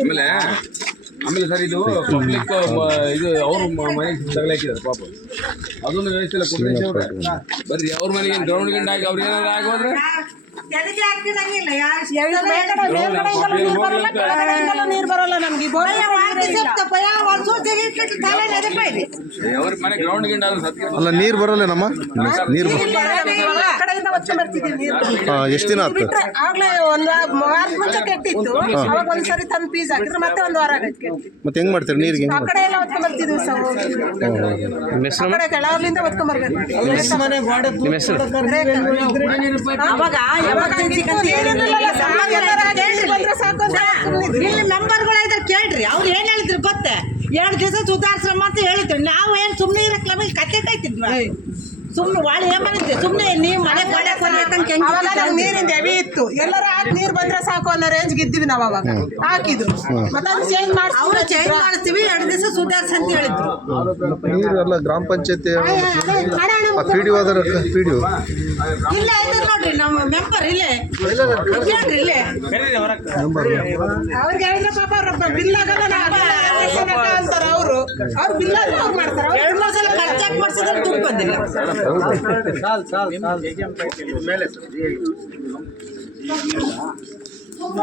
ಆಮೇಲೆ ಆಮೇಲೆ ಸರ್ ಇದು ಪಬ್ಲಿಕ್ ಇದು ಅವ್ರ ಮನೆಗೆ ತಗಲ ಪಾಪ. ಅದನ್ನು ವ್ಯವಸ್ಥೆ. ಬರ್ರಿ, ಅವ್ರ ಮನೆಗೆ ಗ್ರೌಂಡ್ ಗಿಂಡ್ ಆಗಿ ಅವ್ರಿಗೆ ಏನಾದ್ರು ಆಗೋದ್ರೆ? ಹಾಕಿದಂಗಿಲ್ಲ ನೀರ್ ಬರಲ್ಲ ನಮ್ಮ ನೀರ್ ಬರಲ್ಲ ನಮ್ಗೆ. ಅವ್ರ ಮನೆ ಗ್ರೌಂಡ್ ಗಿಂಡ್ ಅಲ್ಲ ನೀರು ಬರಲ್ಲ ನಮ್ಮ? ನೀರು ಕಡೆಯಿಂದ ಹೊತ್ಕೊಂಡ್ ಬರ್ತಿದ್ದೀವಿ ನೀರು ಎಷ್ಟು ದಿನ ಆಯ್ತು ಬಿಟ್ರೆ ಆಗ್ಲೇ ಒಂದ್ ವಾರ ಮುಂಚೆ ಕೆಟ್ಟಿತ್ತು. ಅವಾಗ ಒಂದ್ಸರಿ ತಂದು ಪೀಸ್ ಹಾಕಿದ್ರೆ ಮತ್ತೆ ಒಂದ್ ವಾರ ಆಗೈತೆ ಕೆಟ್ಟಿ. ಮತ್ತೆ ಹೆಂಗ್ ಮಾಡ್ತೀರಿ? ನೀರಿಗೆ ಆ ಕಡೆ ಎಲ್ಲ ಹೊತ್ಕೊಂಡ್ ಬರ್ತಿದ್ವಿ ಸರ್. ಆ ಕಡೆ ಕೆಳಗ್ಲಿಂದ ಹೊತ್ಕೊಂಡ್ ಬರ್ಬೇಕು. ಅವಾಗ ಎಮರ್ಜೆನ್ಸಿ ಬಂದ್ರೆ ಸಾಕು ಅಂತ ಸುಮ್ನಿದ್ವಿ. ಇಲ್ಲಿ ಮೆಂಬರ್ಗಳು ಇದ್ರೆ ಕೇಳ್ರಿ. ಅವ್ರು ಏನ್ ಹೇಳಿದ್ರು ಗೊತ್ತೇ? ಎರಡು ದಿವಸ ಸುಧಾರಿಸ್ರಮ್ಮ ಅಂತ ಹೇಳಿದ್ರು. ನಾವು ಏನ್ ಸುಮ್ಮನೆ ಇರಕ್ಲ ಕತ್ತೆ ಕಾಯ್ತಿದ್ವಿ ಸುಮ್ಮನೆ ವಾಳಿ ಏನ್ ಮಾಡಿದ್ವಿ ಸುಮ್ಮನೆ ನೀವು ಮನೆ ಕಡೆ ಅವಾಗ ನಮ್ಗೆ ನೀರಿಂದ ಹೆವಿ ಇತ್ತು. ಎಲ್ಲರ ಹಾಕಿ ನೀರು ಬಂದ್ರೆ ಸಾಕು ಅನ್ನೋ ರೇಂಜ್ ಇದ್ದೀವಿ ನಾವು ಅವಾಗ. ಹಾಕಿದ್ರು. ಮತ್ತೆ ಅದು ಚೇಂಜ್ ಅವರು ಚೇಂಜ್ ಮಾಡ್ತೀವಿ ಮಾಡಿಸ್ತೀವಿ ಎರಡು ದಿವಸ ಸುಧಾರಿಸ್ ಅಂತ ಹೇಳಿದ್ರು. ನೀರು ಎಲ್ಲ ಗ್ರಾಮ ಪಂಚಾಯತಿ ಆ ಪಿ ಡಿ ಇಲ್ಲ ಪಿ ಡಿ ಇಲ್ಲೇ ಇದ್ದಾರೆ ನೋಡ್ರಿ ನಮ್ಮ ಮೆಂಬರ್ ಇಲ್ಲೇ. ಕೇಳ್ರಿ ಇಲ್ಲೇ. ಅವ್ರಿಗೆ ಹೇಳಿದ್ರೆ ಪಾಪ ಅವ್ರ ಬಿಲ್ ಆಗಲ್ಲ ಅಂತಾರ ಅವರು. ಅವ್ರು ಬಿಲ್ ಮಾಡ್ತಾರ. ಅವ್ರು ಎರಡು ಮೂರು ಸಲ ಖರ್ಚಾಕ್ ಮಾಡಿಸಿದ್ರೆ ದುಡ್ಡು ಬಂದಿಲ್ಲ ಸಾಲ್ ಸಾಲ್ ಸಾಲ್